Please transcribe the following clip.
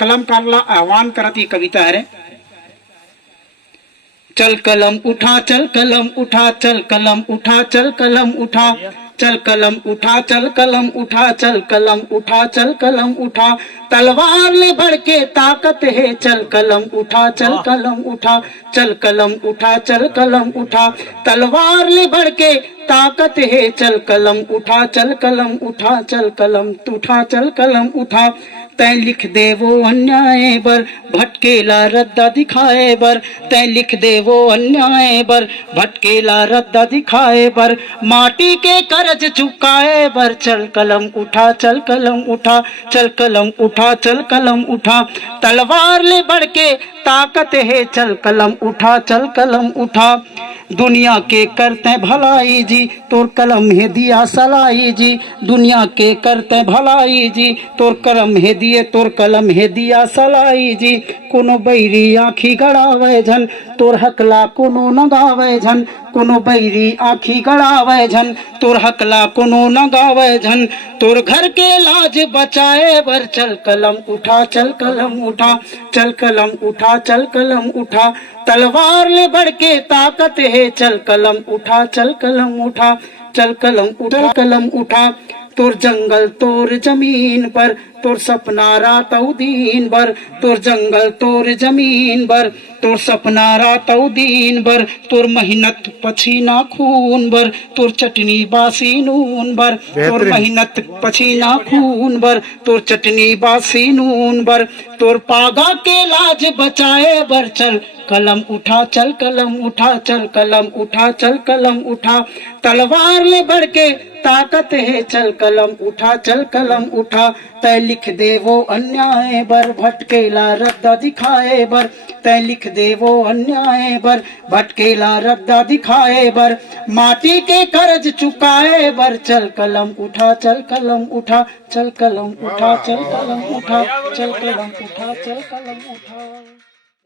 कलमकारला आह्वान करत ही कविता है रे। चल कलम उठा, चल कलम उठा, चल कलम उठा, चल कलम उठा, चल कलम उठा, चल कलम उठा, चल कलम उठा, चल कलम उठा, तलवार ले बढ़ के ताकत है, चल कलम उठा, चल कलम उठा, चल कलम उठा, चल कलम उठा, तलवार ले बढ़ के ताकत है, चल कलम उठा, चल कलम उठा, चल कलम उठा, चल कलम उठा, तै लिख दे वो अन्याय बर, भटकेला रद्दा दिखाए बर, तै लिख दे वो अन्याय बर, भटकेला रद्दा दिखाए बर, माटी के कर्ज चुकाए बर, चल कलम उठा, चल कलम उठा, चल कलम उठा, चल कलम उठा, तलवार ले बढ़ के ताकत है, चल कलम उठा, चल कलम उठा, दुनिया के करते भलाई जी, तोर कलम है दिया सलाई जी, दुनिया के करते भलाई जी, तोर कलम है दिए, तोर कलम है दिया सलाई जी, कोनो बैरी आँखी गड़ावे झन, तोर हकला कोनो न गावे झन, कोनो बैरी आँखी गड़ावे झन, तोर हकला कोनो न गावे झन, तोर घर के लाज बचाए बर, चल कलम उठा, चल कलम उठा, चल कलम उठा, चल कलम उठा, तलवार ले बढ़ के ताकत है, चल कलम उठा, चल कलम उठा, चल कलम उठा, कलम उठा, तोर जंगल तोर जमीन पर, तोर सपना रातौ दिन भर, तोर जंगल तोर जमीन भर, तोर सपना रातौ दिन भर, तोर मेहनत पसीना खून भर, तोर चटनी बासी नून भर, तोर मेहनत पसीना खून भर, तोर चटनी बासी नून भर, तोर पागा के लाज बचाए बर, चल कलम उठा, चल कलम उठा, चल कलम उठा, चल कलम उठा, तलवार ले बढ़ के ताकत है, चल कलम उठा, चल कलम उठा, तै लिख दे वो अन्याय बर, भटकेला रद्दा दिखाए बर, तै लिख दे वो अन्याय बर, भटकेला रद्दा दिखाए बर, माटी के कर्ज चुकाए बर, चल कलम उठा, चल कलम उठा, चल कलम उठा, चल कलम उठा, चल कलम उठा, चल कलम उठा।